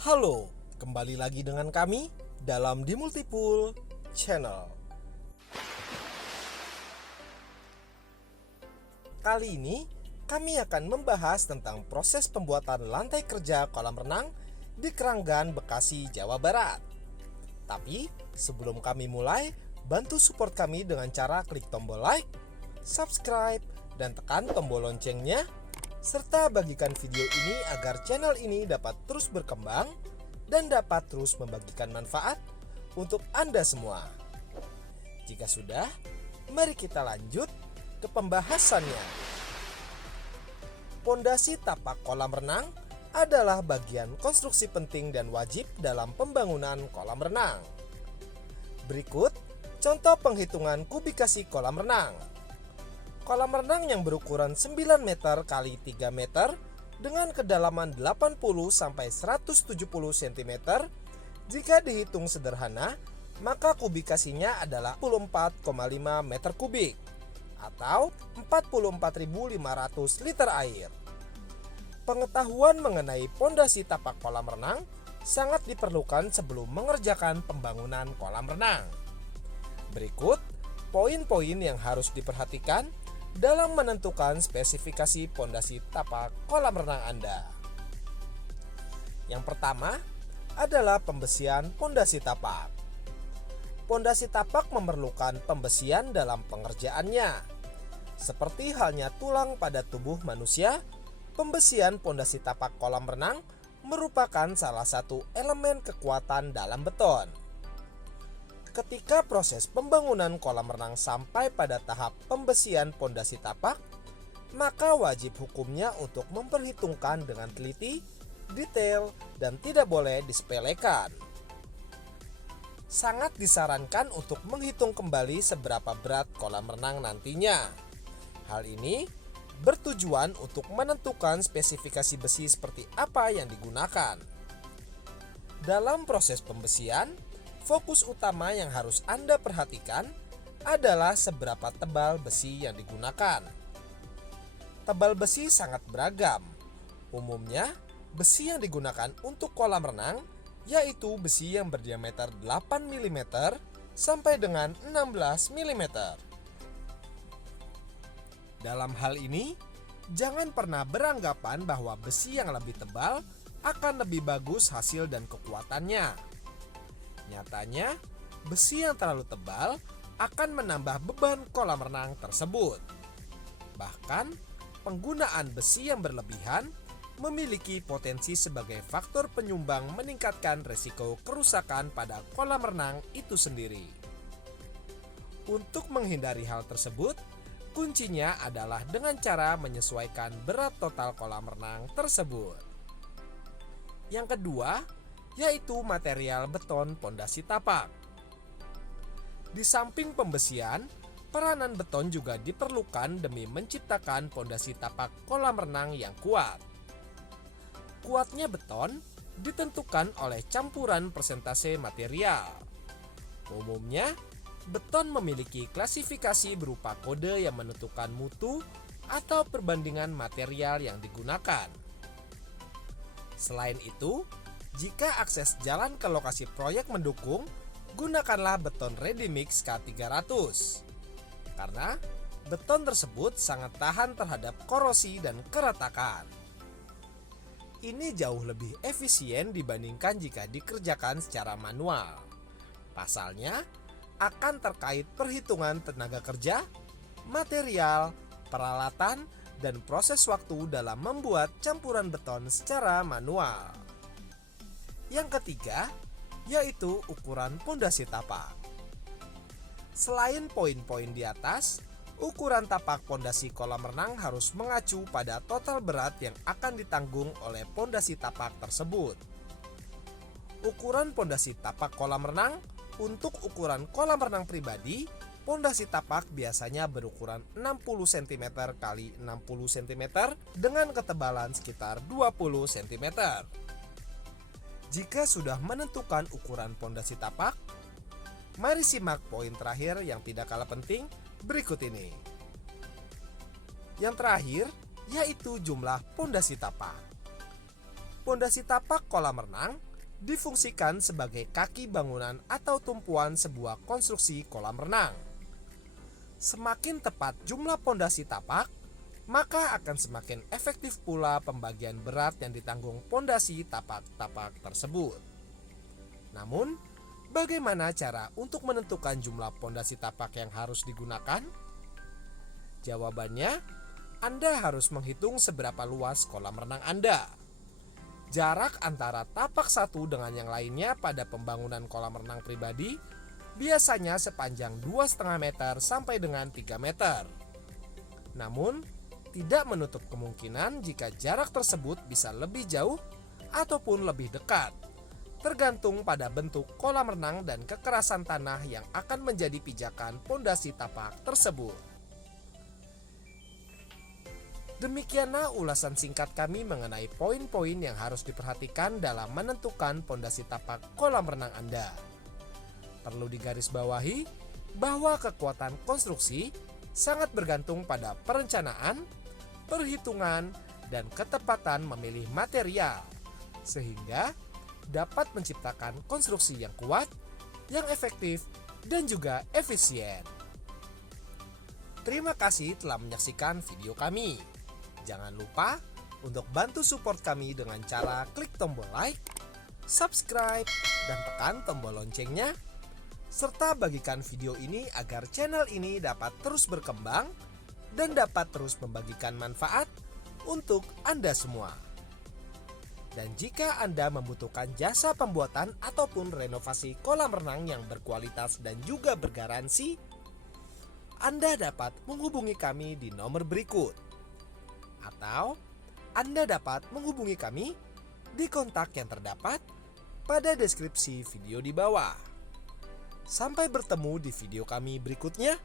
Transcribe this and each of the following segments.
Halo, kembali lagi dengan kami dalam di Multipool Channel. Kali ini kami akan membahas tentang proses pembuatan lantai kerja kolam renang di Kranggan, Bekasi, Jawa Barat. Tapi sebelum kami mulai, bantu support kami dengan cara klik tombol like, subscribe, dan tekan tombol loncengnya, serta bagikan video ini agar channel ini dapat terus berkembang dan dapat terus membagikan manfaat untuk Anda semua. Jika sudah, mari kita lanjut ke pembahasannya. Pondasi tapak kolam renang adalah bagian konstruksi penting dan wajib dalam pembangunan kolam renang. Berikut contoh penghitungan kubikasi kolam renang. Kolam renang yang berukuran 9 meter x 3 meter dengan kedalaman 80 sampai 170 cm, jika dihitung sederhana, maka kubikasinya adalah 44,5 meter kubik atau 44.500 liter air. Pengetahuan mengenai pondasi tapak kolam renang sangat diperlukan sebelum mengerjakan pembangunan kolam renang. Berikut poin-poin yang harus diperhatikan dalam menentukan spesifikasi pondasi tapak kolam renang Anda. Yang pertama adalah pembesian pondasi tapak. Pondasi tapak memerlukan pembesian dalam pengerjaannya. Seperti halnya tulang pada tubuh manusia, pembesian pondasi tapak kolam renang merupakan salah satu elemen kekuatan dalam beton. Ketika proses pembangunan kolam renang sampai pada tahap pembesian pondasi tapak, maka wajib hukumnya untuk memperhitungkan dengan teliti, detail, dan tidak boleh disepelekan. Sangat disarankan untuk menghitung kembali seberapa berat kolam renang nantinya. Hal ini bertujuan untuk menentukan spesifikasi besi seperti apa yang digunakan. Dalam proses pembesian, fokus utama yang harus Anda perhatikan adalah seberapa tebal besi yang digunakan. Tebal besi sangat beragam. Umumnya, besi yang digunakan untuk kolam renang yaitu besi yang berdiameter 8 mm sampai dengan 16 mm. Dalam hal ini, jangan pernah beranggapan bahwa besi yang lebih tebal akan lebih bagus hasil dan kekuatannya. Nyatanya, besi yang terlalu tebal akan menambah beban kolam renang tersebut. Bahkan, penggunaan besi yang berlebihan memiliki potensi sebagai faktor penyumbang meningkatkan risiko kerusakan pada kolam renang itu sendiri. Untuk menghindari hal tersebut, kuncinya adalah dengan cara menyesuaikan berat total kolam renang tersebut. Yang kedua, yaitu material beton pondasi tapak. Di samping pembesian, peranan beton juga diperlukan demi menciptakan pondasi tapak kolam renang yang kuat. Kuatnya beton ditentukan oleh campuran persentase material. Umumnya, beton memiliki klasifikasi berupa kode yang menentukan mutu atau perbandingan material yang digunakan. Selain itu, jika akses jalan ke lokasi proyek mendukung, gunakanlah beton ready mix K300. Karena beton tersebut sangat tahan terhadap korosi dan keretakan. Ini jauh lebih efisien dibandingkan jika dikerjakan secara manual. Pasalnya akan terkait perhitungan tenaga kerja, material, peralatan, dan proses waktu dalam membuat campuran beton secara manual. Yang ketiga, yaitu ukuran pondasi tapak. Selain poin-poin di atas, ukuran tapak pondasi kolam renang harus mengacu pada total berat yang akan ditanggung oleh pondasi tapak tersebut. Ukuran pondasi tapak kolam renang untuk ukuran kolam renang pribadi, pondasi tapak biasanya berukuran 60 cm x 60 cm dengan ketebalan sekitar 20 cm. Jika sudah menentukan ukuran pondasi tapak, mari simak poin terakhir yang tidak kalah penting berikut ini. Yang terakhir, yaitu jumlah pondasi tapak. Pondasi tapak kolam renang difungsikan sebagai kaki bangunan atau tumpuan sebuah konstruksi kolam renang. Semakin tepat jumlah pondasi tapak, maka akan semakin efektif pula pembagian berat yang ditanggung pondasi tapak-tapak tersebut. Namun, bagaimana cara untuk menentukan jumlah pondasi tapak yang harus digunakan? Jawabannya, Anda harus menghitung seberapa luas kolam renang Anda. Jarak antara tapak satu dengan yang lainnya pada pembangunan kolam renang pribadi biasanya sepanjang 2,5 meter sampai dengan 3 meter. Namun, tidak menutup kemungkinan jika jarak tersebut bisa lebih jauh ataupun lebih dekat, tergantung pada bentuk kolam renang dan kekerasan tanah yang akan menjadi pijakan pondasi tapak tersebut. Demikianlah ulasan singkat kami mengenai poin-poin yang harus diperhatikan dalam menentukan pondasi tapak kolam renang Anda. Perlu digarisbawahi bahwa kekuatan konstruksi sangat bergantung pada perencanaan, perhitungan, dan ketepatan memilih material, sehingga dapat menciptakan konstruksi yang kuat, yang efektif, dan juga efisien. Terima kasih telah menyaksikan video kami. Jangan lupa untuk bantu support kami dengan cara klik tombol like, subscribe, dan tekan tombol loncengnya, serta bagikan video ini agar channel ini dapat terus berkembang dan dapat terus membagikan manfaat untuk Anda semua. Dan jika Anda membutuhkan jasa pembuatan ataupun renovasi kolam renang yang berkualitas dan juga bergaransi, Anda dapat menghubungi kami di nomor berikut. Atau Anda dapat menghubungi kami di kontak yang terdapat pada deskripsi video di bawah. Sampai bertemu di video kami berikutnya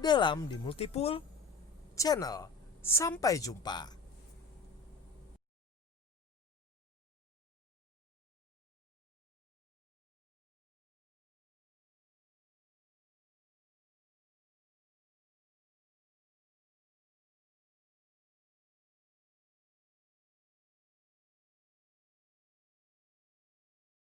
dalam di Multipool Channel. Sampai jumpa.